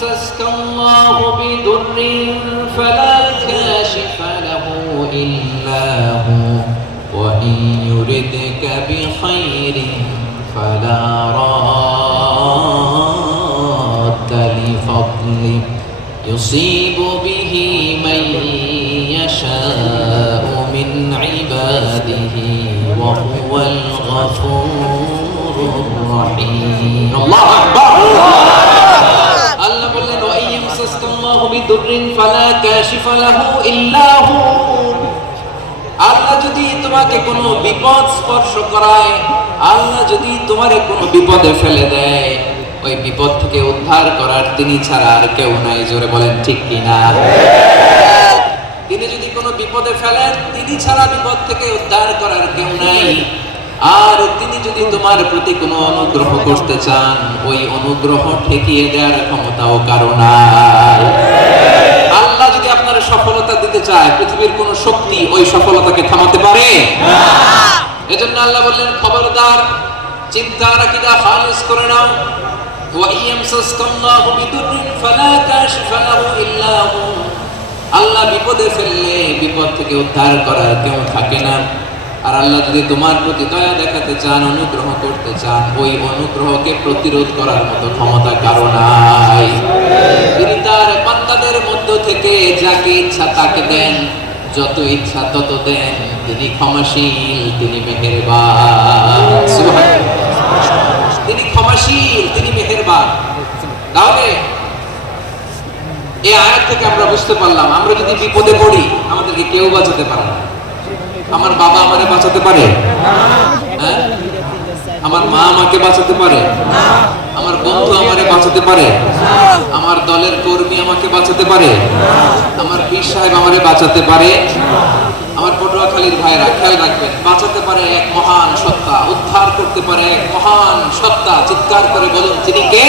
يمسسك الله بضر فلا كاشف له إلا هو وإن يردك بخير فلا راد لفضله يصيب به من يشاء من عباده وهو الغفور الرحيم الله أكبر আল্লাহ বললেন ওয়া ইয়ামসাসকাল্লাহু বিদুররিন ফালা কাশিফা লাহু ইল্লা হু। আল্লাহ যদি তোমাকে কোনো বিপদ স্পর্শ করায়, আল্লাহ যদি তোমারে কোনো বিপদে ফেলে দেয়, ওই বিপদ থেকে উদ্ধার করার তিনি ছাড়া আর কেউ নাই। জোরে বলেন ঠিক কিনা? তিনি যদি কোনো বিপদে ফেলেন, তিনি ছাড়া বিপদ থেকে উদ্ধার করার কেউ নাই। আর তিনি যদি তোমার প্রতি কোনো অনুগ্রহ করতে চান, ওই অনুগ্রহ ঠেকিয়ে দেওয়ার ক্ষমতাও কারো নাই। আল্লাহ যদি আপনার সফলতা দিতে চায়, পৃথিবীর কোন শক্তি ওই সফলতাকে থামাতে পারে না। এজন্য আল্লাহ বললেন, খবরদার, চিন্তার আকীদা খালিস করে নাও। ওয়া ইয়ামসাসকাল্লাহু বিদুররিন ফালা কাশিফা লাহু ইল্লা হু। আল্লাহ বিপদে ফেললে বিপদ থেকে উদ্ধার করার কেউ থাকে না। আর আল্লাহ যদি তোমার প্রতি দয়া দেখাতে চান, অনুগ্রহ করতে চান, ওই অনুগ্রহকে প্রতিরোধ করার মতো ক্ষমতা কারো নাই। তিনি তার বান্দাদের মধ্য থেকে যাকে ইচ্ছা তাকে দেন, যত ইচ্ছা তত দেন। তিনি ক্ষমাশীল, তিনি মেহেরবান। সুবহানাল্লাহ। তিনি ক্ষমাশীল, তিনি মেহেরবান। তাহলে এই আয়াত থেকে আমরা বুঝতে পারলাম, আমরা যদি বিপদে পড়ি, আমাদেরকে কেউ বাঁচাতে পারে না। আমার বাবা আমারে বাঁচাতে পারে? হ্যাঁ? আমার মা আমাকে বাঁচাতে পারে? আমার বন্ধু আমারে বাঁচাতে পারে? আমার দলের কর্মী আমাকে বাঁচাতে পারে? আমার পীর সাহেব আমারে বাঁচাতে পারে? আমার পটুয়াখালীর ভাইরা খেয়াল রাখবেন, বাঁচাতে পারে এক মহান সত্তা, উদ্ধার করতে পারে এক মহান সত্তা। চিৎকার করে বলুন, তিনি কে?